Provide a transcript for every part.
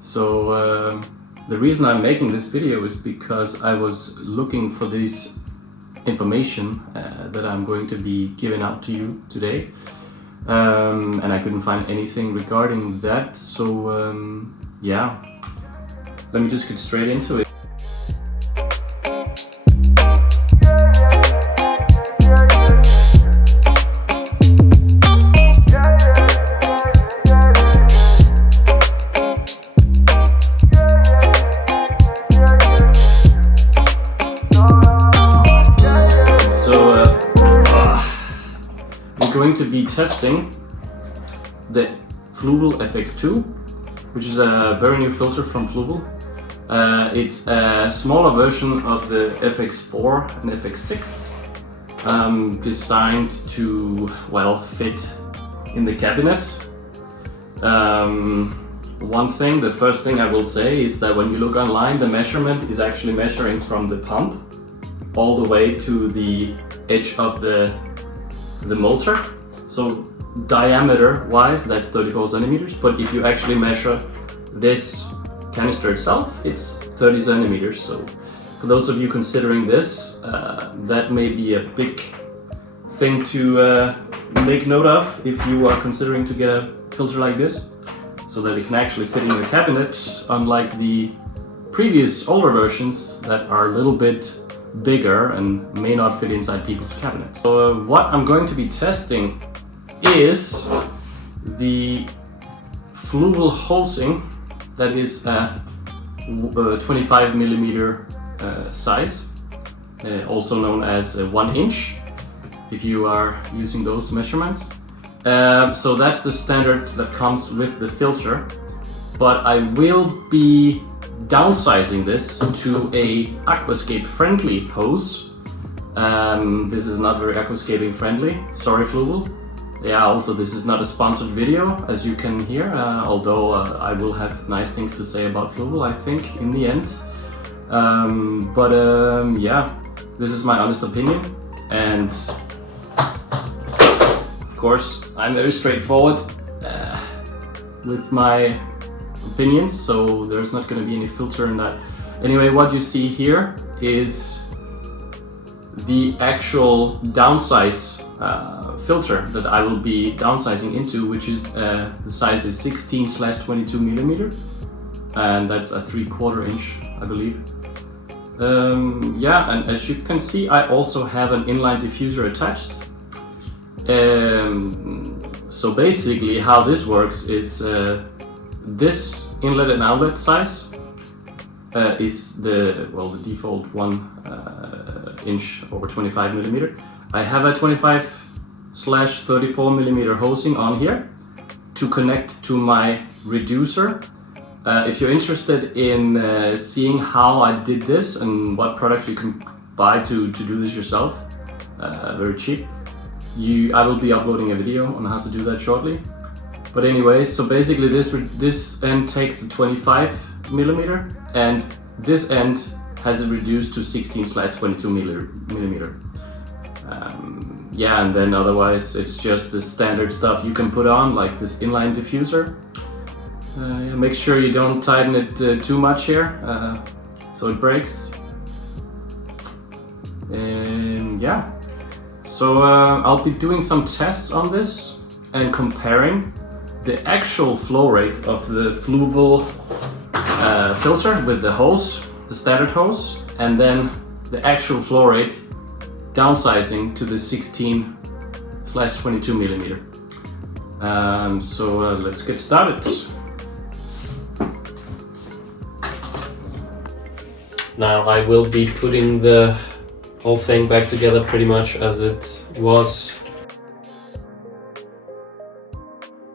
So the reason I'm making this video is because I was looking for this information that I'm going to be giving out to you today, and I couldn't find anything regarding that. So yeah, let me just get straight into it. Going to be testing the Fluval FX2, which is a very new filter from Fluval. It's a smaller version of the FX4 and FX6, designed to, well, fit in the cabinet. The first thing I will say is that when you look online, the measurement is actually measuring from the pump all the way to the edge of the motor. So diameter wise, that's 34 centimeters, but if you actually measure this canister itself, it's 30 centimeters. So for those of you considering this, that may be a big thing to make note of if you are considering to get a filter like this, so that it can actually fit in the cabinet, unlike the previous older versions that are a little bit bigger and may not fit inside people's cabinets. So what I'm going to be testing is the Fluval hosing, that is a 25 millimeter size, also known as 1 inch if you are using those measurements. So that's the standard that comes with the filter, but I will be downsizing this to a Aquascape friendly hose. This is not very aquascaping friendly, sorry Fluval. Yeah, also this is not a sponsored video, as you can hear, although I will have nice things to say about Fluval, I think, in the end. Yeah, this is my honest opinion, and of course I'm very straightforward with my opinions, so there's not going to be any filter in that. Anyway, what you see here is the actual downsize filter that I will be downsizing into, which is the size is 16/22 millimeter, and that's a 3/4 inch, I believe. Yeah, and as you can see, I also have an inline diffuser attached. So basically how this works is this inlet and outlet size is the default 1 inch over 25 millimeter. I have a 25/34 millimeter hosing on here to connect to my reducer. If you're interested in seeing how I did this and what products you can buy to do this yourself, very cheap, I will be uploading a video on how to do that shortly. But anyway, so basically this end takes a 25 millimeter, and this end has it reduced to 16/22 millimeter. Yeah, and then otherwise it's just the standard stuff you can put on, like this inline diffuser. Make sure you don't tighten it too much here, so it breaks. Yeah, so I'll be doing some tests on this and comparing the actual flow rate of the Fluval filter with the hose, the standard hose, and then the actual flow rate downsizing to the 16/22 millimeter. So let's get started. Now I will be putting the whole thing back together pretty much as it was.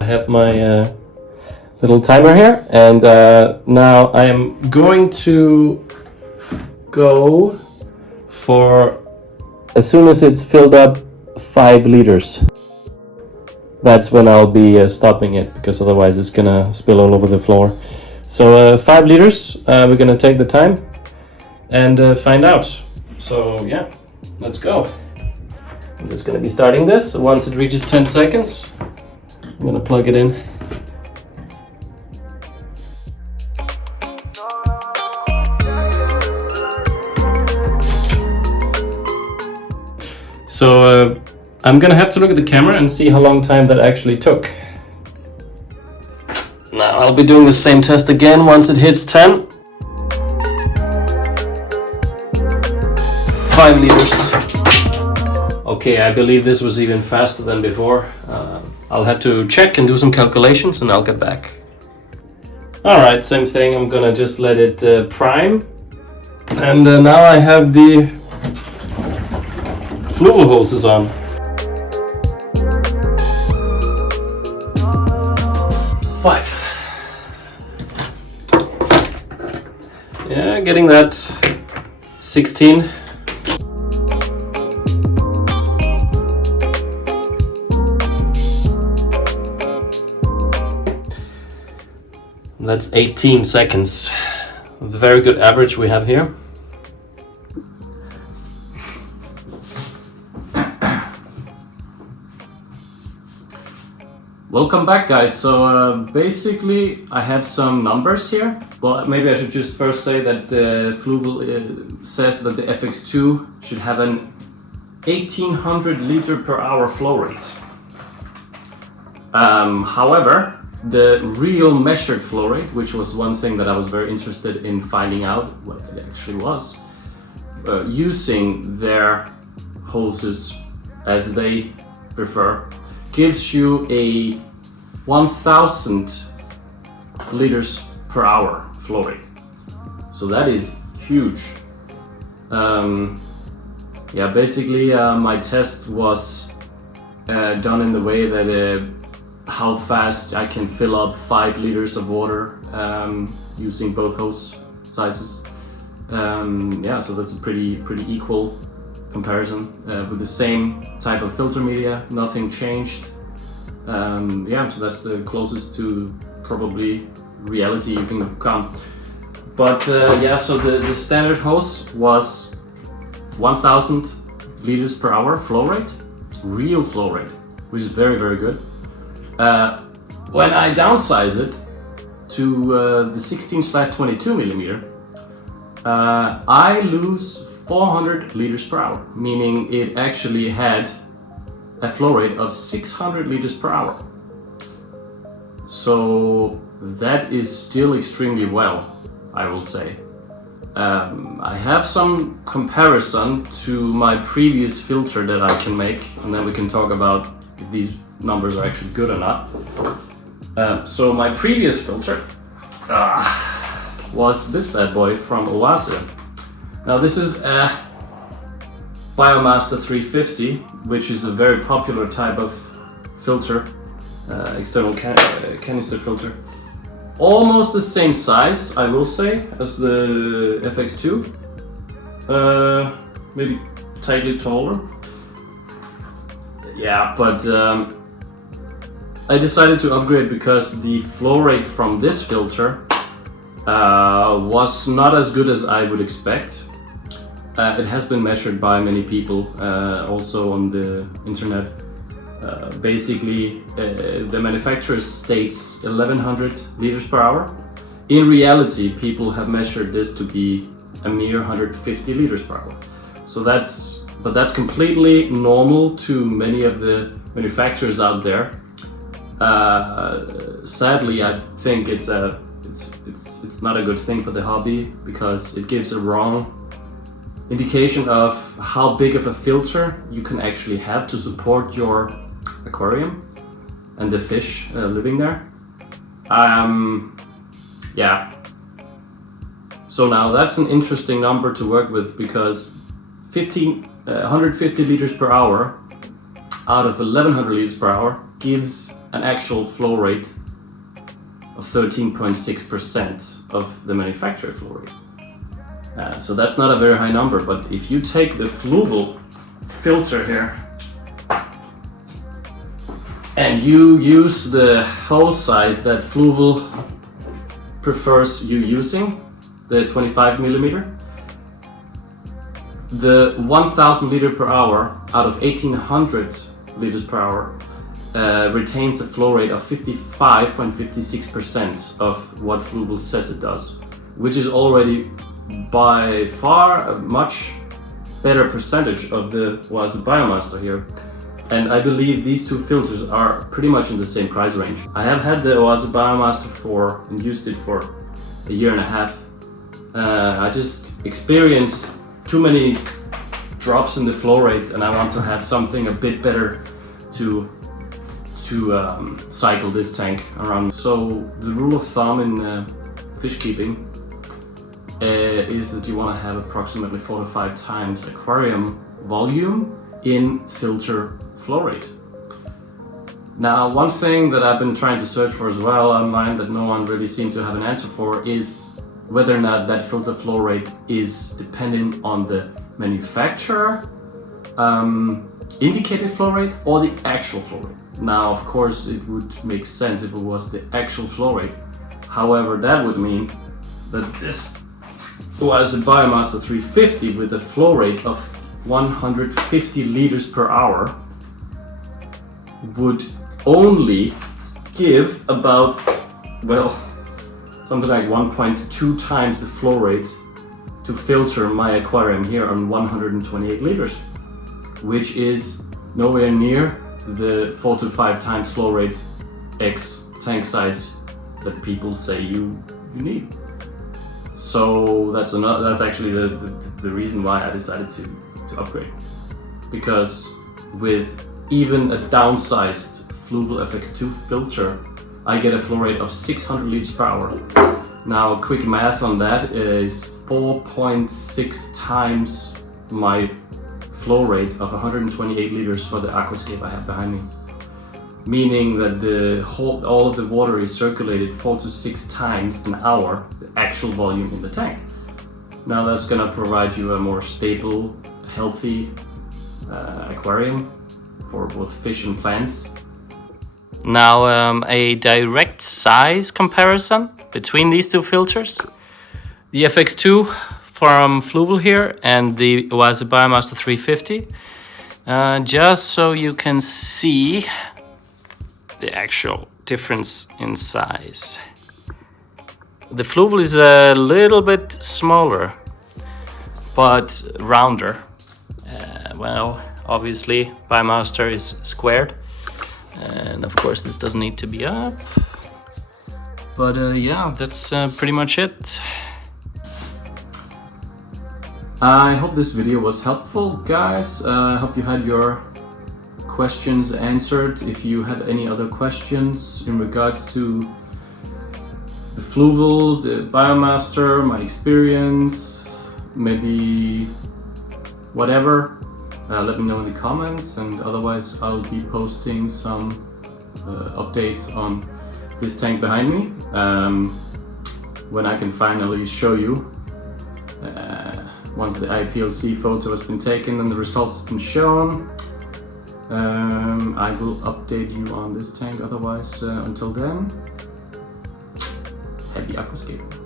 I have my little timer here, and now I am going to go for, as soon as it's filled up, 5 liters. That's when I'll be stopping it, because otherwise it's gonna spill all over the floor. So 5 liters, we're gonna take the time and find out. So yeah, let's go. I'm just gonna be starting this. So once it reaches 10 seconds, I'm gonna plug it in. So I'm gonna have to look at the camera and see how long time that actually took. Now I'll be doing the same test again once it hits 10. 5 liters. Okay, I believe this was even faster than before. I'll have to check and do some calculations and I'll get back. Alright, same thing. I'm gonna just let it prime. And now I have the Fluval hoses on. Five. Yeah, getting that 16. That's 18 seconds. The very good average we have here. Welcome back, guys. So basically I have some numbers here. Well, maybe I should just first say that Fluval says that the FX2 should have an 1800 liter per hour flow rate. However, the real measured flow rate, which was one thing that I was very interested in finding out what it actually was, using their hoses as they prefer, gives you a 1000 liters per hour flow rate. So that is huge. Yeah, basically my test was done in the way that how fast I can fill up 5 liters of water using both hose sizes. Yeah, so that's a pretty equal comparison with the same type of filter media. Nothing changed. Yeah, so that's the closest to probably reality you can come. But yeah, so the standard hose was 1000 liters per hour flow rate, real flow rate, which is very good. When I downsize it to the 16/22 millimeter, I lose 400 liters per hour, meaning it actually had a flow rate of 600 liters per hour. So that is still extremely well, I will say. I have some comparison to my previous filter that I can make, and then we can talk about if these numbers are actually good or not. So my previous filter was this bad boy from Oase. Now this is a Biomaster 350, which is a very popular type of filter, external canister filter. Almost the same size, I will say, as the FX2, maybe slightly taller. Yeah, but I decided to upgrade because the flow rate from this filter was not as good as I would expect. It has been measured by many people, also on the internet. Basically, the manufacturer states 1100 liters per hour. In reality, people have measured this to be a mere 150 liters per hour. So that's completely normal to many of the manufacturers out there. Sadly, I think it's not a good thing for the hobby because it gives a wrong indication of how big of a filter you can actually have to support your aquarium and the fish living there. Yeah. So now that's an interesting number to work with because 150 liters per hour out of 1100 liters per hour gives an actual flow rate of 13.6% of the manufacturer flow rate. So that's not a very high number, but if you take the Fluval filter here and you use the hose size that Fluval prefers you using, the 25 millimeter, the 1000 liter per hour out of 1800 liters per hour retains a flow rate of 55.56% of what Fluval says it does, which is already by far much better percentage of the Oase Biomaster here. And I believe these two filters are pretty much in the same price range. I have had the Oase Biomaster and used it for a year and a half. I just experienced too many drops in the flow rate, and I want to have something a bit better to cycle this tank around. So the rule of thumb in fish keeping is that you want to have approximately 4 to 5 times aquarium volume in filter flow rate. Now, one thing that I've been trying to search for as well online that no one really seemed to have an answer for is whether or not that filter flow rate is dependent on the manufacturer indicated flow rate or the actual flow rate. Now, of course, it would make sense if it was the actual flow rate. However, that would mean that this was a Biomaster 350 with a flow rate of 150 liters per hour would only give about, well, something like 1.2 times the flow rate to filter my aquarium here on 128 liters, which is nowhere near the 4 to 5 times flow rate X tank size that people say you need. So that's actually the reason why I decided to upgrade, because with even a downsized Fluval FX2 filter, I get a flow rate of 600 liters per hour. Now, quick math on that is 4.6 times my flow rate of 128 liters for the Aquascape I have behind me. Meaning that all of the water is circulated 4 to 6 times an hour, the actual volume in the tank. Now that's gonna provide you a more stable, healthy aquarium for both fish and plants. Now a direct size comparison between these two filters. The FX2 from Fluval here and the Oase Biomaster 350. Just so you can see the actual difference in size. The Fluval is a little bit smaller, but rounder. Well, obviously Biomaster is squared, and of course this doesn't need to be up. But yeah, that's pretty much it. I hope this video was helpful, guys. I hope you had your questions answered. If you have any other questions in regards to the Fluval, the Biomaster, my experience, maybe whatever, let me know in the comments, and otherwise I'll be posting some updates on this tank behind me when I can finally show you. Once the IPLC photo has been taken and the results have been shown, I will update you on this tank. Otherwise, until then, happy aquascaping.